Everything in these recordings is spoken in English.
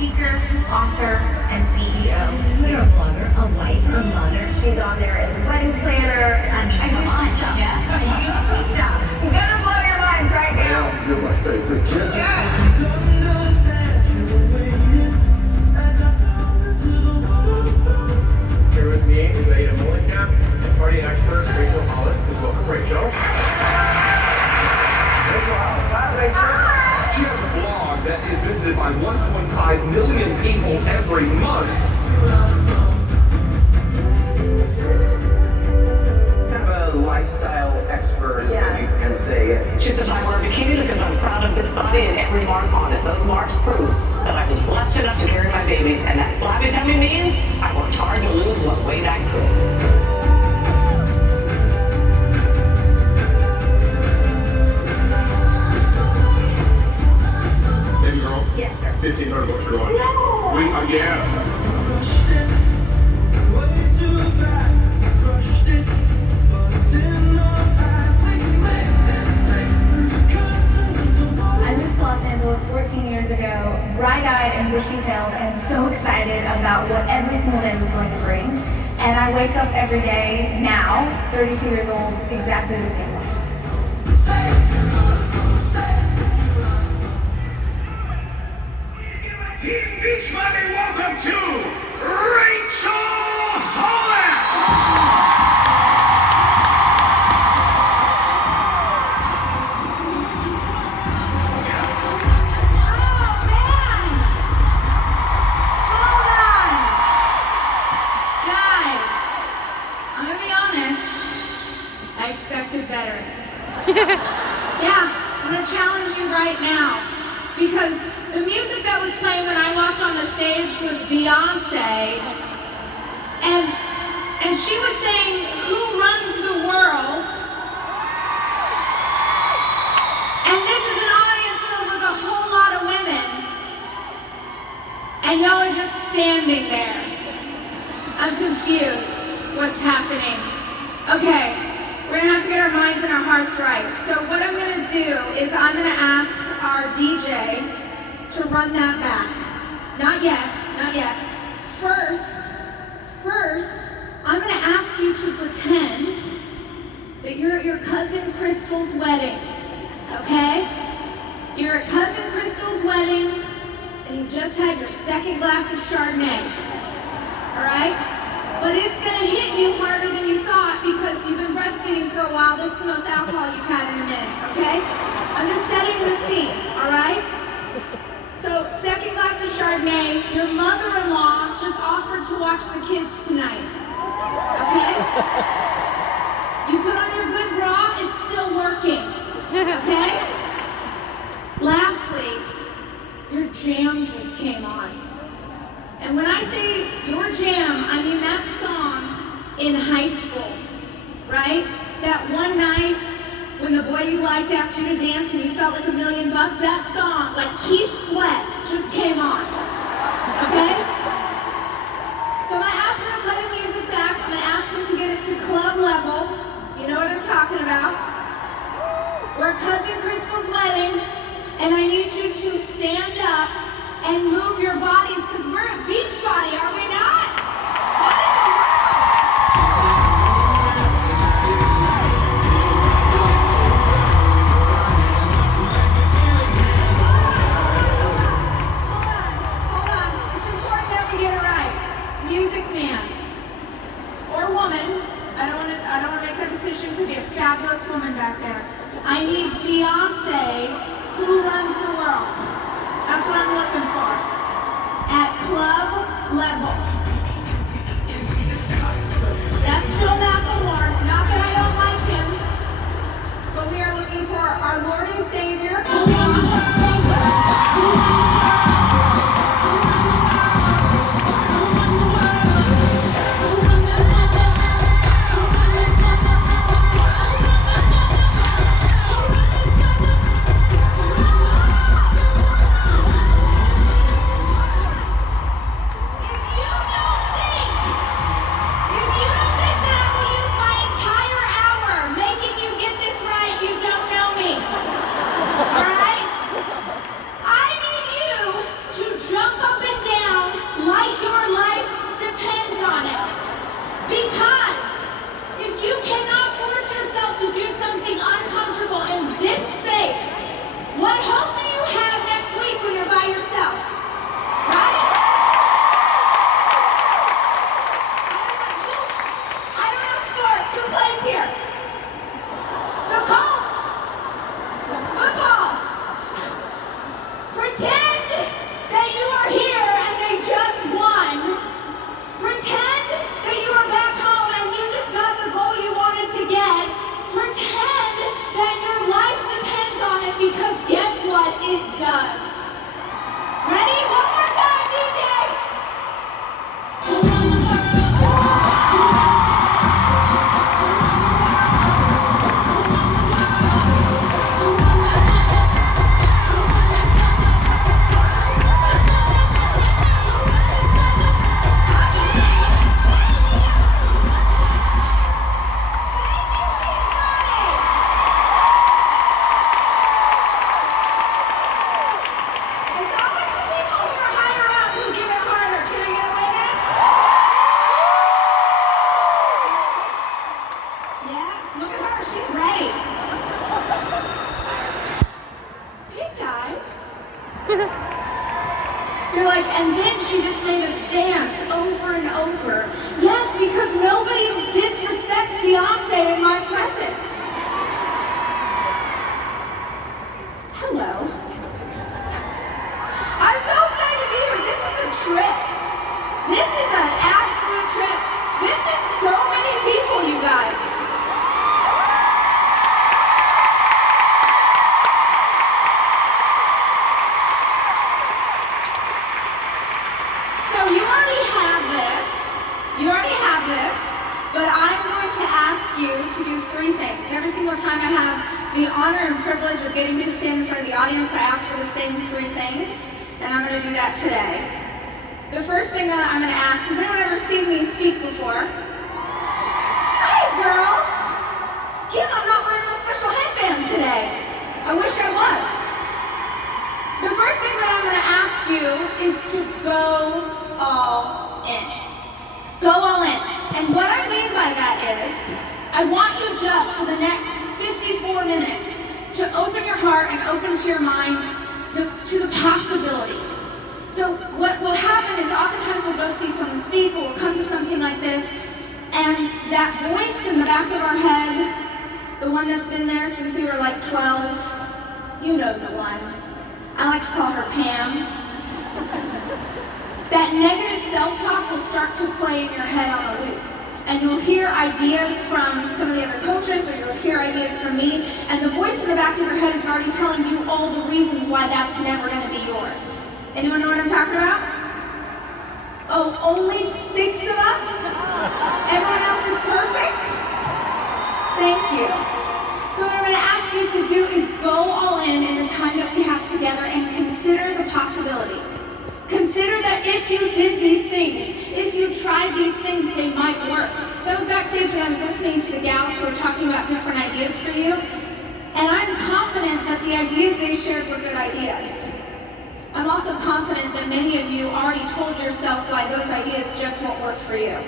speaker, author, and CEO. You're a blogger, a wife, a mother. He's on there as a wedding planner. I do some stuff. Yes, I do some stuff. I'm gonna blow your mind right now. You're my favorite kid. Here with me is Ada Mullenkamp, party expert Rachel Hollis. Please welcome Rachel. Rachel Hollis. Hi, Rachel. She has a blog that is visited by 1.5 million people every month. Kind of a lifestyle expert is what you can say. She says, I wear a bikini because I'm proud of this body and every mark on it. Those marks prove that I was blessed enough to carry my babies, and that flabby tummy means I worked hard to lose what weight I could. Baby girl, Yes, sir. 1,500 bucks you're going. No! Yeah. I moved to Los Angeles 14 years ago, bright-eyed and bushy-tailed, and so excited about what every single day was going to bring. And I wake up every day now, 32 years old, exactly the same way. Team Beach Money, welcome to Rachel Hollis! I'm gonna be honest, I expected better. Yeah, I'm gonna challenge you right now, because the music that was playing when I walked on the stage was Beyonce, and she was saying, who runs the world? And this is an audience filled with a whole lot of women, and y'all are just standing there. I'm confused. What's happening? Okay, we're gonna have to get our minds and our hearts right. So what I'm gonna do is I'm gonna ask our DJ to run that back. Not yet, not yet. First, I'm gonna ask you to pretend that you're at your cousin Crystal's wedding, okay? You're at cousin Crystal's wedding and you just had your second glass of Chardonnay, all right? But it's gonna hit you harder than you thought because you've been breastfeeding for a while. This is the most alcohol you've had in a minute, okay? I'm just setting the scene, all right? So, second glass of Chardonnay, your mother-in-law just offered to watch the kids tonight, okay? You put on your good bra, it's still working, okay? Lastly, your jam just came on. And when I say your jam, I mean that song in high school, right? That one night when the boy you liked asked you to dance and you felt like $1 million, that song, like Keith Sweat, just came on, okay? So I'm gonna ask them to play the music back. I'm gonna ask them to get it to club level. You know what I'm talking about. We're at Cousin Crystal's wedding, and I need you to stand up and move your bodies, because we're at Beachbody, are we not? What in the Hold on. It's important that we get it right. Music man or woman, I don't want to make that decision. Could be a fabulous woman back there. I need Beyonce, Who Runs the World. That's what I'm looking for. At club level. That's Phil McElmore. Not that I don't like him, but we are looking for our Lord and Savior. If you don't think that I will use like, and then she just made us dance over and over. Yes, because nobody disrespects Beyonce in my presence. Hello. I'm so excited to be here. This is a trip. This is an absolute trip. This is so many people, you guys. So you already have this, but I'm going to ask you to do three things. Every single time I have the honor and privilege of getting to stand in front of the audience, I ask for the same three things, and I'm going to do that today. The first thing that I'm going to ask, has anyone ever seen me speak before? Hey girls! Kim, I'm not wearing my special headband today. I wish I was. The first thing that I'm going to ask you is to go all in. Go all in. And what I mean by that is, I want you just for the next 54 minutes to open your heart and open to your mind to the possibility. So what will happen is oftentimes we'll go see someone speak or we'll come to something like this, and that voice in the back of our head, the one that's been there since we were like 12, you know the one. I like to call her Pam. That negative self-talk will start to play in your head on a loop. And you'll hear ideas from some of the other coaches, or you'll hear ideas from me, and the voice in the back of your head is already telling you all the reasons why that's never going to be yours. Anyone know what I'm talking about? Oh, only 6 of us? Everyone else is perfect? Thank you. So what I'm going to ask you to do is go all in the time that we have together and consider the possibility. Consider that if you did these things, if you tried these things, they might work. So I was backstage and I was listening to the gals who were talking about different ideas for you, and I'm confident that the ideas they shared were good ideas. I'm also confident that many of you already told yourself why those ideas just won't work for you.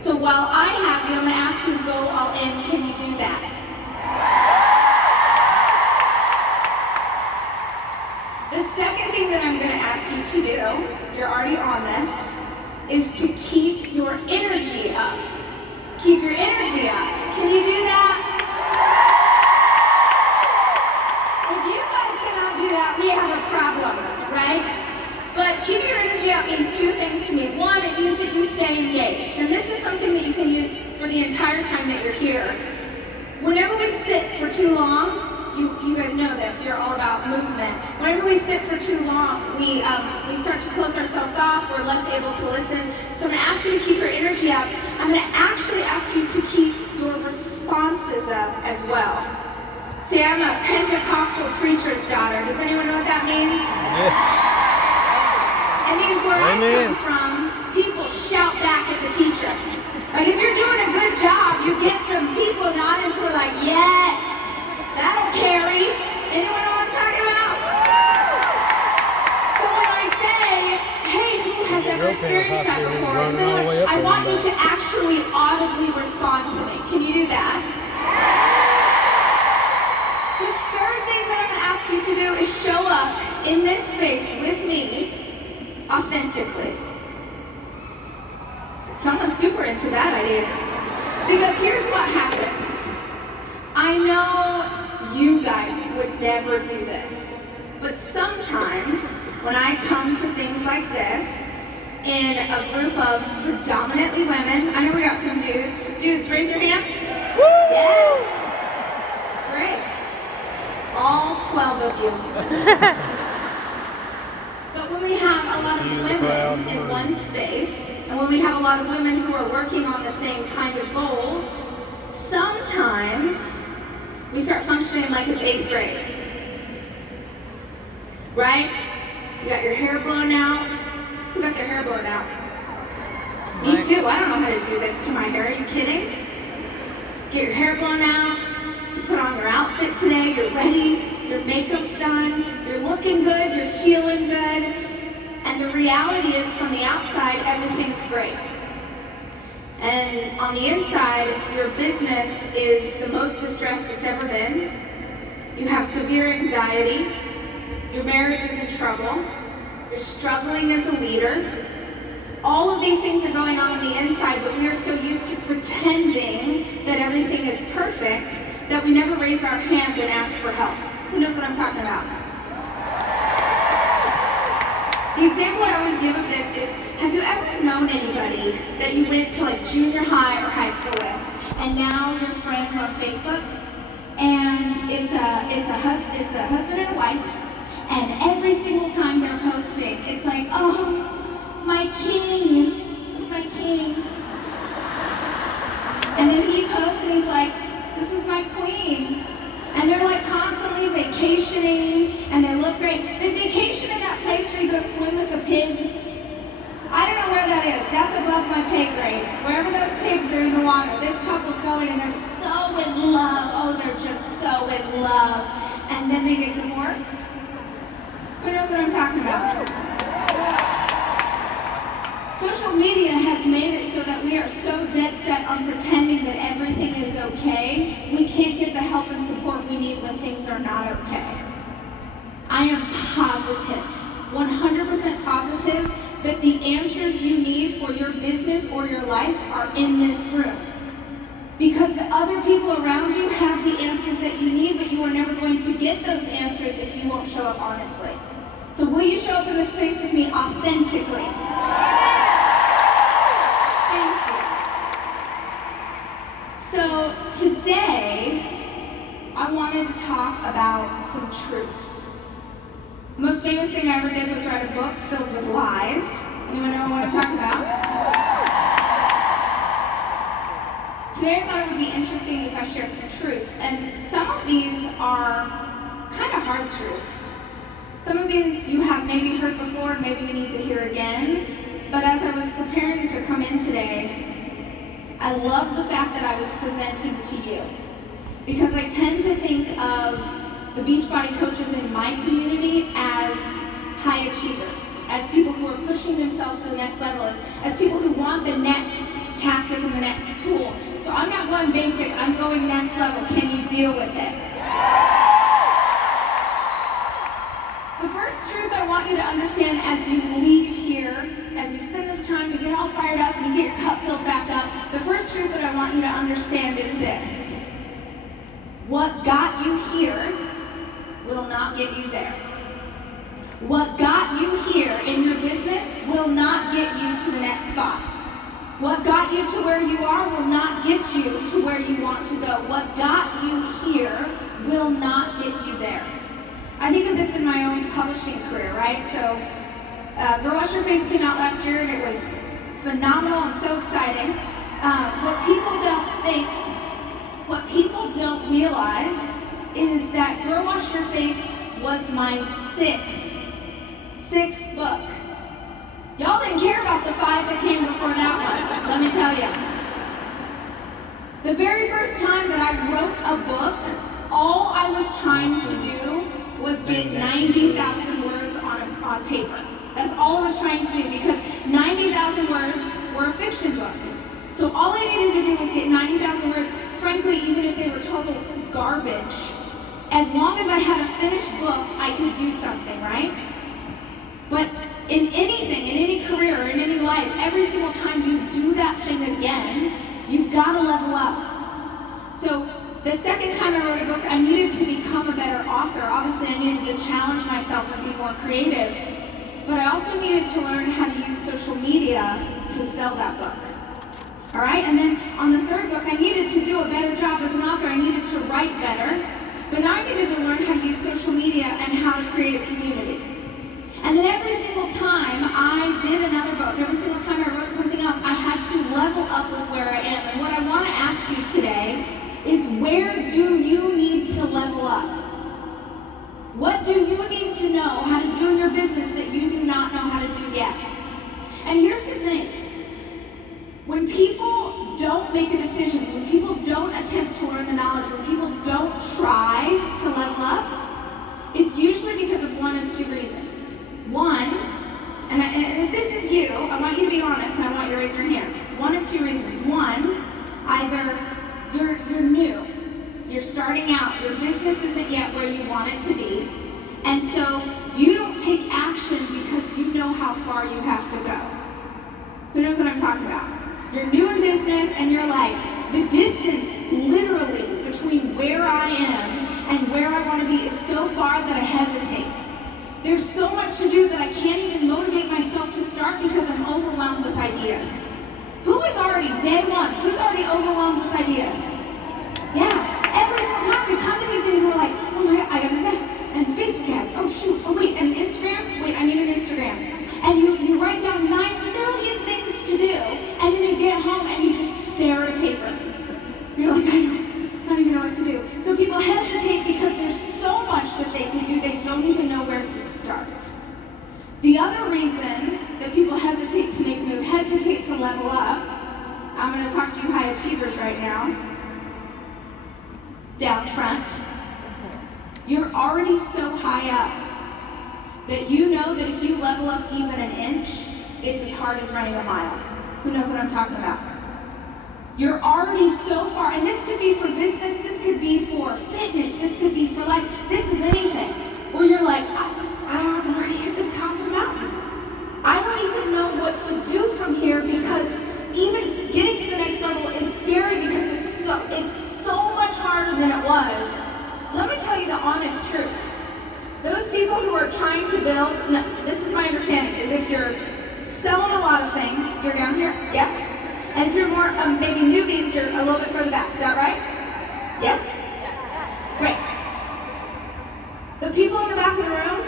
So while I have you, I'm going to ask you to go all in. Can you do that? The second thing that I'm going to ask you to do, you're already on this, is to keep your energy up. Keep your energy up. Can you do that? If you guys cannot do that, we have a problem, right? But keep your energy up means 2 things to me. One, it means that you stay engaged. And this is something that you can use for the entire time that you're here. Whenever we sit for too long, you guys know this, you're all about movement. Whenever we sit for too long, we start to close ourselves off, we're less able to listen. So I'm going to ask you to keep your energy up. I'm going to actually ask you to keep your responses up as well. See, I'm a Pentecostal preacher's daughter. Does anyone know what that means? It means where I come from, people shout back at the teacher. Like if you're doing a good job, you get some people nodding to like, yes, that'll carry. Anyone know what I'm talking about? So when I say, hey, who has ever experienced that before? I want you to actually audibly respond to me. Can you do that? The third thing that I'm going to ask you to do is show up in this space with me authentically. Someone's super into that idea. Because here's what happens. I know you guys would never do this, but sometimes when I come to things like this in a group of predominantly women, I know we got some dudes. Dudes, raise your hand. Woo! Yes. Great. All 12 of you. But when we have a lot of women in one space, and when we have a lot of women who are working on the same kind of goals, sometimes we start functioning like it's 8th grade. Right? You got your hair blown out. Who got their hair blown out? Me too. I don't know how to do this to my hair. Are you kidding? Get your hair blown out. You put on your outfit today. You're ready. Your makeup's done. You're looking good. You're feeling good. And the reality is, from the outside, everything's great. And on the inside, your business is the most distressed it's ever been. You have severe anxiety. Your marriage is in trouble. you're struggling as a leader. All of these things are going on the inside, but we are so used to pretending that everything is perfect that we never raise our hand and ask for help. Who knows what I'm talking about? The example I always give of this is, have you ever known anybody that you went to like junior high or high school with, and now you're friends on Facebook, and it's a husband and a wife, and every single time they're posting, it's like, oh, my king, this is my king. And then he posts and he's like, this is my queen. And they're like constantly vacationing and they look great. They vacation in that place where you go swim with the pigs. I don't know where that is. That's above my pay grade. Wherever those pigs are in the water, this couple's going and they're so in love. Oh, they're just so in love. And then they get divorced. Who knows what I'm talking about? Social media has made it so that we are so dead set on pretending that everything is okay, we can't get the help and support we need when things are not okay. I am positive, 100% positive, that the answers you need for your business or your life are in this room. Because the other people around you have the answers that you need, but you are never going to get those answers if you won't show up honestly. So will you show up in this space with me authentically? Thank you. So today, I wanted to talk about some truths. The most famous thing I ever did was write a book filled with lies. Anyone know what I'm talking about? Today I thought it would be interesting if I share some truths. And some of these are kind of hard truths. Some of these you have maybe heard before and maybe you need to hear again. But as I was preparing to come in today, I love the fact that I was presenting to you. Because I tend to think of the Beachbody coaches in my community as high achievers, as people who are pushing themselves to the next level, as people who want the next tactic and the next tool. So I'm not going basic, I'm going next level. Can you deal with it? The first truth I want you to understand as you leave here, as you spend this time, you get all fired up and you get your cup filled back up, the first truth that I want you to understand is this. What got you here will not get you there. What got you here in your business will not get you to the next spot. What got you to where you are will not get you to where you want to go. What got you here will not get you there. I think of this in my own publishing career, right? So, Girl Wash Your Face came out last year and it was phenomenal and so exciting. What people don't realize is that Girl Wash Your Face was my sixth book. Y'all didn't care about the 5 that came before that one, let me tell you. The very first time that I wrote a book, all I was trying to do was get 90,000 words on paper. That's all I was trying to do because 90,000 words were a fiction book. So all I needed to do was get 90,000 words, frankly, even if they were total garbage. As long as I had a finished book, I could do something, right? But in anything, in any career, in any life, every single time you do that thing again, you've got to level up. So the second time I wrote a book, I needed to become a better author. Obviously, I needed to challenge myself and be more creative. But I also needed to learn how to use social media to sell that book. All right, and then on the third book, I needed to do a better job as an author. I needed to write better. But now I needed to learn how to use social media and how to create a community. And then every single time I did another book, every single time I wrote something else, I had to level up with where I am. And what I want to ask you today is, where do you need to level up? What do you need to know how to do in your business that you do not know how to do yet? And here's the thing. When people don't make a decision, when people don't attempt to learn the knowledge, when people don't try to level up, it's usually because of one of two reasons. One, and if this is you, I want you to be honest and I want you to raise your hand. One of two reasons. One, either you're new, you're starting out, your business isn't yet where you want it to be, and so you don't take action because you know how far you have to go. Who knows what I'm talking about? You're new in business and you're like, the distance literally between where I am and where I want to be is so far that I hesitate. There's so much to do that I can't even motivate myself to start because I'm overwhelmed with ideas. Who is already, day one, who's already overwhelmed with ideas? Yeah, every single time we come to these things, we're like, oh my God, I gotta do that. And Facebook ads, oh shoot, oh wait, and Instagram? Wait, I need an Instagram. And you write down 9 million things to do, and then you get home and you just stare at a paper. You're like, I don't even know what to do. So people hesitate because there's so much that they can do, they don't even know where to start. The other reason that people hesitate to make a move, hesitate to level up, I'm gonna talk to you high achievers right now. Down front. You're already so high up that you know that if you level up even an inch, it's as hard as running a mile. Who knows what I'm talking about? You're already so far, and this could be for business, this could be for fitness, this could be for life, this is anything. Where you're like, I'm already at the top of the mountain. I don't even know what to do from here because even getting to the next level is scary because it's so much harder than it was. Let me tell you the honest truth. Those people who are trying to build, no, this is my understanding, is if you're selling a lot of things, you're down here, yeah? And if you're more, maybe newbies, you're a little bit further back, is that right? Yes? Great. The people in the back of the room,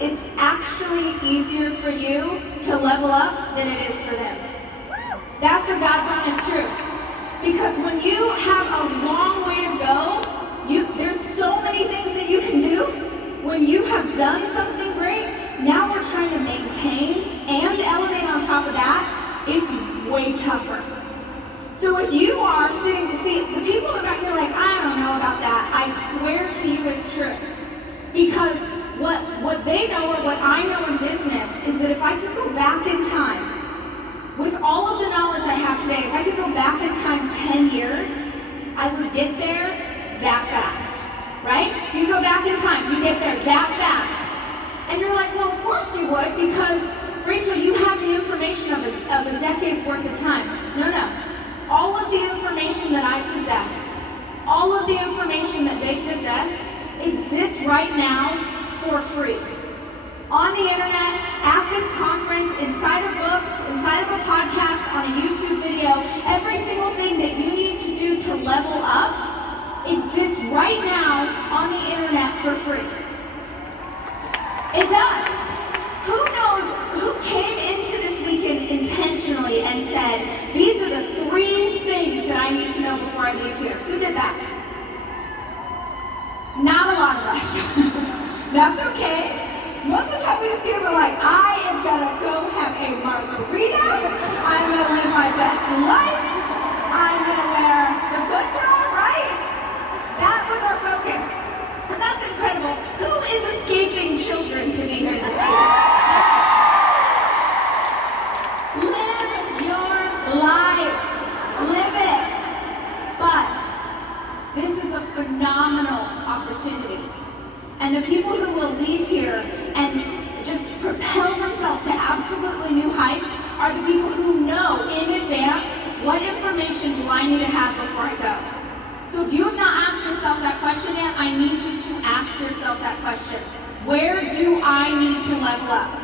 it's actually easier for you to level up than it is for them. That's the God's honest truth. Because when you have a long way to go, there's so many things that you can do. When you have done something great, now we're trying to maintain and elevate on top of that. It's way tougher. So if you are sitting, see, the people in the back, you're like, I don't know about that. I swear to you it's true. Because what they know or what I know in business is that if I could go back in time, with all of the knowledge I have today, if I could go back in time 10 years, I would get there that fast, right? If you go back in time, you get there that fast. And you're like, well, of course you would, because Rachel, you have the information of a decade's worth of time. No. All of the information that I possess, all of the information that they possess exists right now for free. On the internet, at this conference, inside of books, inside of a podcast, on a YouTube video, every single thing that you need to do to level up exists right now on the internet for free. It does. Who knows, who came into this weekend intentionally and said, these are the 3 things that I need to know before I leave here? Who did that? Not a lot of us. That's okay. Most of the time we just get it, we're like, I am gonna go have a margarita, I'm gonna live my best life, I'm gonna wear the good girl, right? That was our focus. And that's incredible. Who is escaping children to be here this year? Live your life. Live it. But this is a phenomenal opportunity. And the people who will leave here and just propel themselves to absolutely new heights are the people who know in advance, what information do I need to have before I go? So if you have not asked yourself that question yet, I need you to ask yourself that question. Where do I need to level up?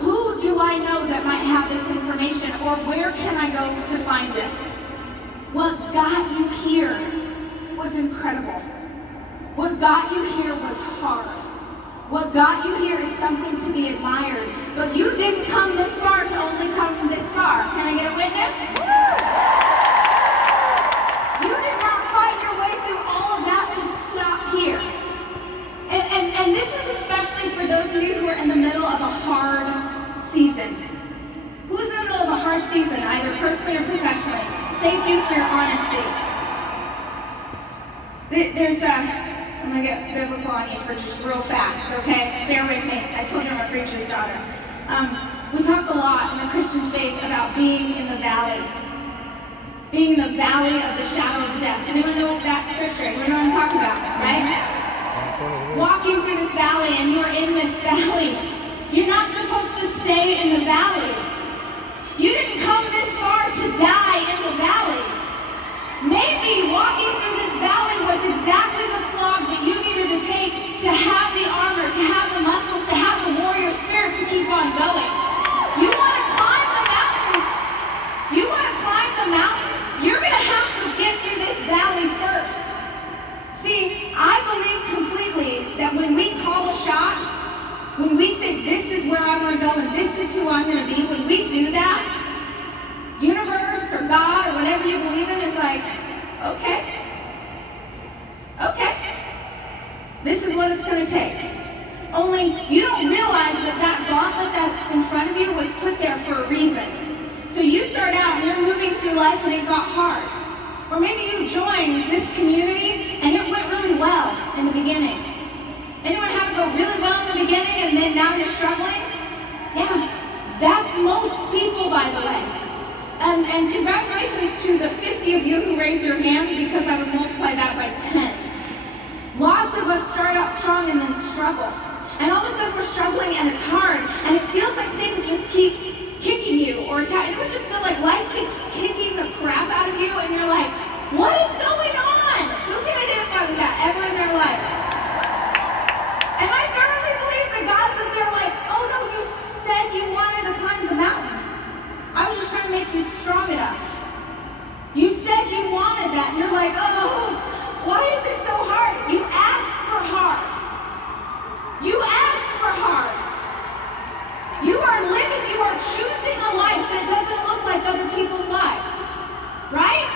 Who do I know that might have this information, or where can I go to find it? What got you here was incredible. What got you here was hard. What got you here is something to be admired. But you didn't come this far to only come this far. Can I get a witness? You did not fight your way through all of that to stop here. And this is especially for those of you who are in the middle of a hard season. Who is in the middle of a hard season, either personally or professionally? Thank you for your honesty. I'm gonna get biblical on you for just real fast, okay? Bear with me. I told you I'm a preacher's daughter. We talked a lot in the Christian faith about being in the valley. Being in the valley of the shadow of death. Anyone know that scripture? You know what I'm talking about, right? Walking through this valley, and you're in this valley, You're not supposed to stay in the valley. You didn't come this far to die in the valley. Maybe walking through this valley was exactly the slog that you needed to take to have the armor, to have the muscles, to have the warrior spirit to keep on going. You want to climb the mountain? You want to climb the mountain? You're going to have to get through this valley first. See, I believe completely that when we call a shot, when we say this is where I'm going to go and this is who I'm going to be, when we do that, universe or God or whatever you believe in is like, okay, this is what it's going to take. Only you don't realize that that gauntlet that's in front of you was put there for a reason. So you start out and you're moving through life and it got hard. Or maybe you joined this community and it went really well in the beginning. Anyone have it go really well in the beginning and then now you're struggling? Yeah, that's most people, by the way. And congratulations to the 50 of you who raised your hand, because I would multiply that by 10. Lots of us start out strong and then struggle. And all of a sudden we're struggling and it's hard and it feels like things just keep kicking you or attacking. It would just feel like life keeps kicking the crap out of you and you're like, what is going on? Who can identify with that ever in their life? And I thoroughly believe the God's up there like, oh no, you said you wanted to climb the mountain. I was just trying to make you strong enough. You said you wanted that and you're like, oh, why is it so hard? You asked for hard. You asked for hard. You are living, you are choosing a life that doesn't look like other people's lives. Right?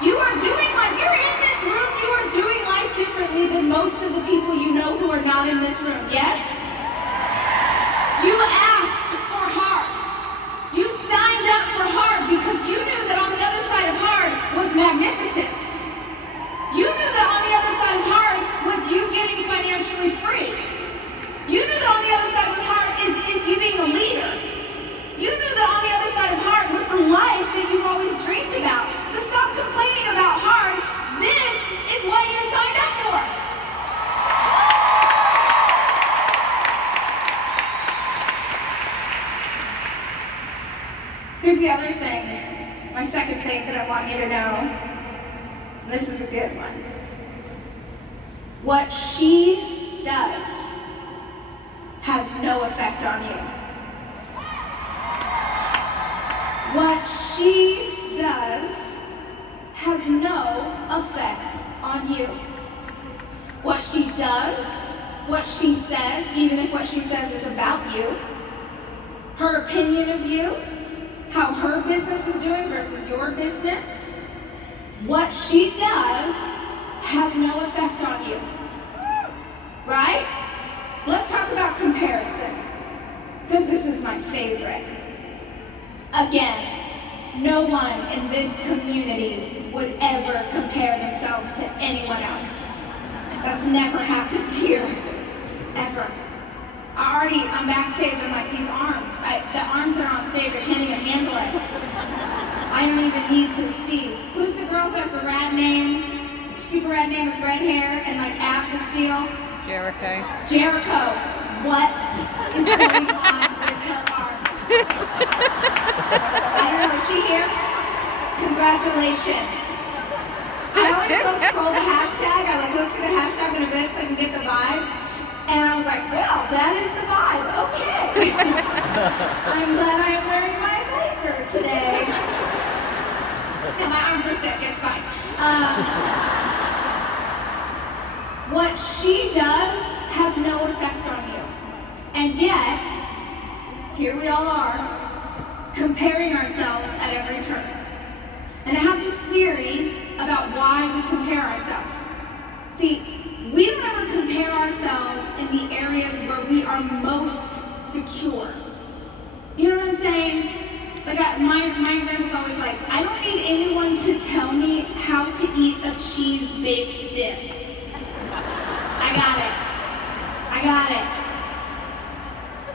You are doing life, you're in this room, you are doing life differently than most of the people you know who are not in this room, yes? You asked for hard. You signed up for hard because you knew that on the other side of hard was magnificence. You knew that on the other side of hard was you getting financially free. You knew that on the other side of hard is you being a leader. You knew that on the other side of hard was the life that you've always dreamed about. So stop complaining about hard. This is what you signed up for. Here's the other thing, my second thing that I want you to know. This is a good one. What she does has no effect on you. What she does has no effect on you. What she does, what she says, even if what she says is about you, her opinion of you, how her business is doing versus your business, what she does has no effect on you. Right? Let's talk about comparison, because this is my favorite. Again, no one in this community would ever compare themselves to anyone else. That's never happened here, ever. I'm backstage, I'm like, these arms, the arms that are on stage, I can't even handle it. I don't even need to see. Who's the girl who has the rad name, super rad name with red hair and like abs of steel? Jericho. What is going on with her arms? I don't know, is she here? Congratulations. I always go scroll the hashtag, I like look through the hashtag in a bit so I can get the vibe. And I was like, well, that is the vibe, okay. I'm glad I am wearing my blazer today. No, my arms are sick, it's fine. What she does has no effect on you. And yet, here we all are, comparing ourselves at every turn. And I have this theory about why we compare ourselves. See, we don't ever compare ourselves in the areas where we are most secure. You know what I'm saying? Like my example is always like, I don't need anyone to tell me how to eat a cheese-based dip. I got it.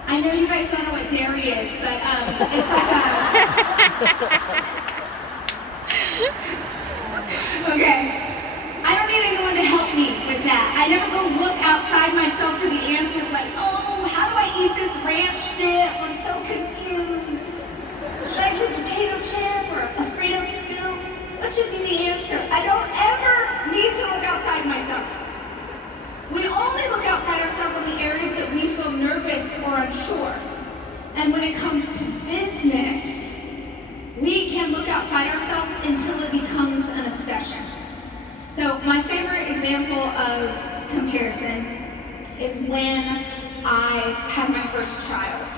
I know you guys don't know what dairy is, but it's like okay. I don't need anyone to help me with that. I never go look outside myself for the answers like, oh, how do I eat when I had my first child.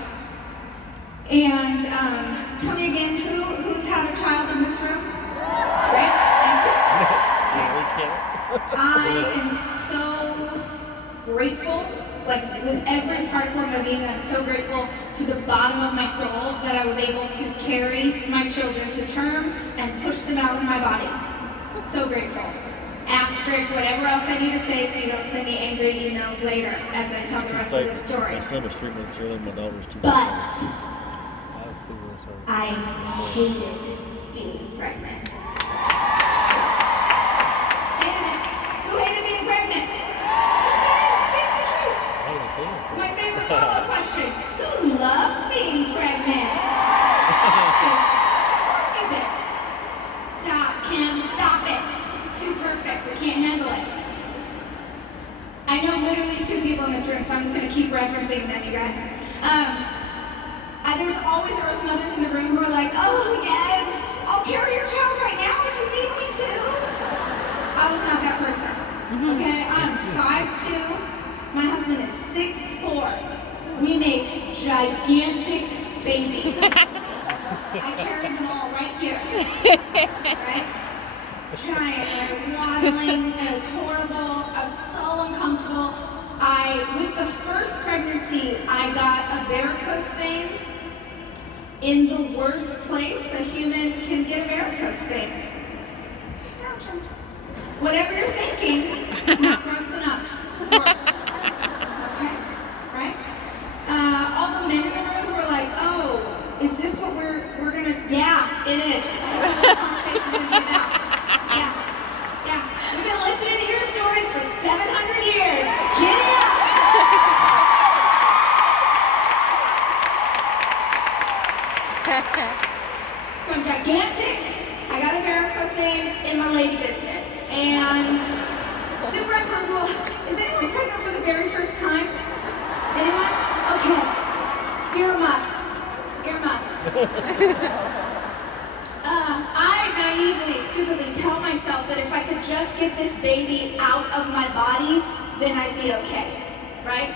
And tell me again, who's had a child in this room? Right? Thank you. I am so grateful, like with every particle of my being, I'm so grateful to the bottom of my soul that I was able to carry my children to term and push them out of my body. So grateful. Asterisk, whatever else I need to say so you don't send me angry emails later as I tell the rest of the story. My son was treating my children, my daughter was too. But I hated being pregnant. Hated it. Who hated being pregnant? Okay, speak the truth. My favorite follow-up question. Who loved being pregnant? Of course you did. Stop, Kim, stop it. Too perfect, I can't handle it. I know literally 2 people in this room, so I'm just gonna keep referencing them, you guys. There's always earth mothers in the room who are like, oh yes, I'll carry your child right now if you need me to. I was not that person, okay? I'm 5'2", my husband is 6'4". We make gigantic babies. I carried them all right here, right? Giant, like waddling, it was horrible, I was so uncomfortable. With the first pregnancy, I got a varicose vein in the worst place a human can get a varicose vein. Whatever you're thinking, it's not gross enough, it's worse. Okay, right? All the men in the room who are like, oh, is this what we're gonna, yeah, it is. That's what the conversation's gonna be about. Yeah. We've been listening to your stories for 700 years. Giddy up! So I'm gigantic. I got a varicose vein in my lady business. And super uncomfortable. Is anyone pregnant for the very first time? Anyone? Okay. Earmuffs. I naively, stupidly tell myself that if I could just get this baby out of my body, then I'd be okay, right?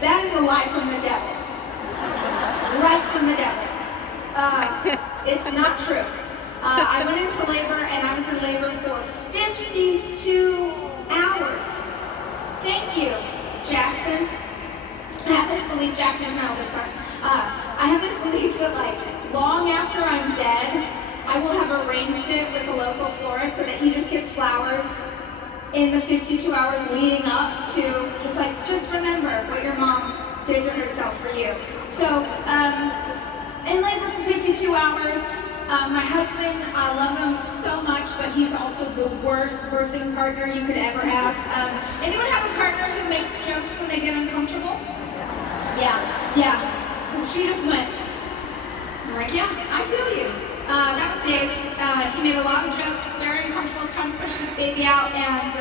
That is a lie from the devil. Right from the devil. It's not true. I went into labor and I was in labor for 52 hours. Thank you, Jackson. I have this belief, Jackson's my oldest son. I have this belief that like long after I'm dead, I will have arranged it with a local florist so that he just gets flowers in the 52 hours leading up to just remember what your mom did to herself for you. So, in labor for 52 hours, my husband, I love him so much, but he's also the worst birthing partner you could ever have. Anyone have a partner who makes jokes when they get uncomfortable? Yeah. So she just went, all right, yeah, I feel you. That was Dave. He made a lot of jokes, very uncomfortable. It's time to push this baby out. And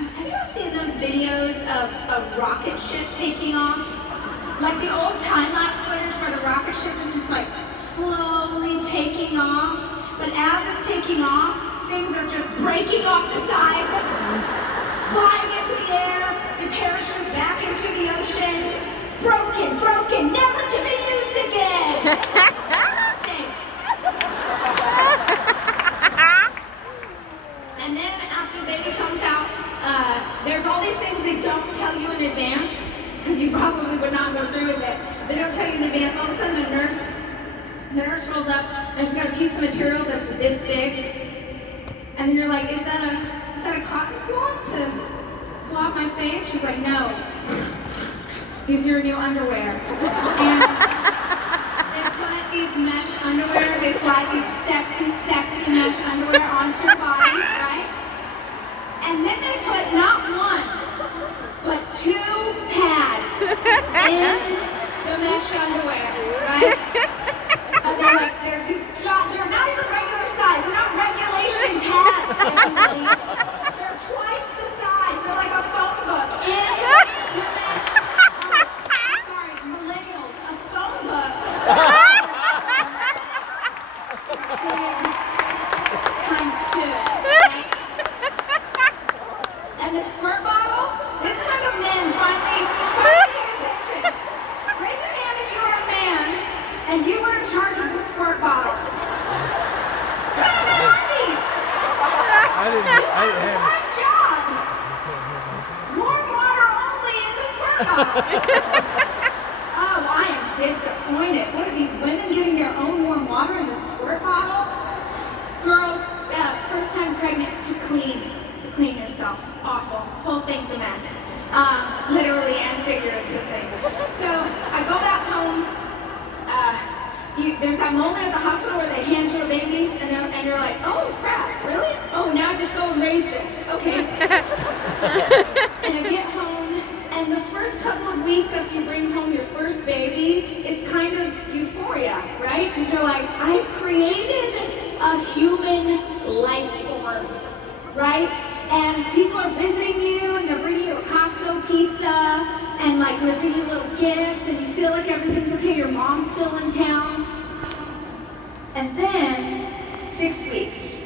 have you ever seen those videos of a rocket ship taking off? Like the old time-lapse footage where the rocket ship is just like slowly taking off. But as it's taking off, things are just breaking off the sides, flying into the air, they parachute back into the ocean. Broken, never to be used again. And then after the baby comes out, there's all these things they don't tell you in advance, because you probably would not go through with it. They don't tell you in advance. All of a sudden the nurse rolls up and she's got a piece of material that's this big. And then you're like, is that a cotton swab to swab my face? She's like, no. These are your new underwear. And they put these mesh underwear, they slide these sexy mesh underwear onto your body, right? And then they put not one, but 2 pads in the mesh underwear, right? And they're not even regular size, they're not regulation pads, everybody. They're twice the size, they're like a phone book in your mesh. Times 2. Right? And the squirt bottle, this is like a Oh, I am disappointed. What are these women getting their own warm water in the squirt bottle? Girls, first time pregnant, to clean yourself. It's awful. Whole thing's a mess. Literally and figuratively. So I go back home. There's that moment at the hospital where they hand you a baby and you're like, oh crap, really? Oh, now just go and raise this. Okay. And I get home, and the first couple of weeks after you bring home your first baby, it's kind of euphoria, right? Because you're like, I created a human life form, right? And people are visiting you, and they're bringing you a Costco pizza, and like they're bringing you little gifts, and you feel like everything's okay. Your mom's still in town. And then 6 weeks.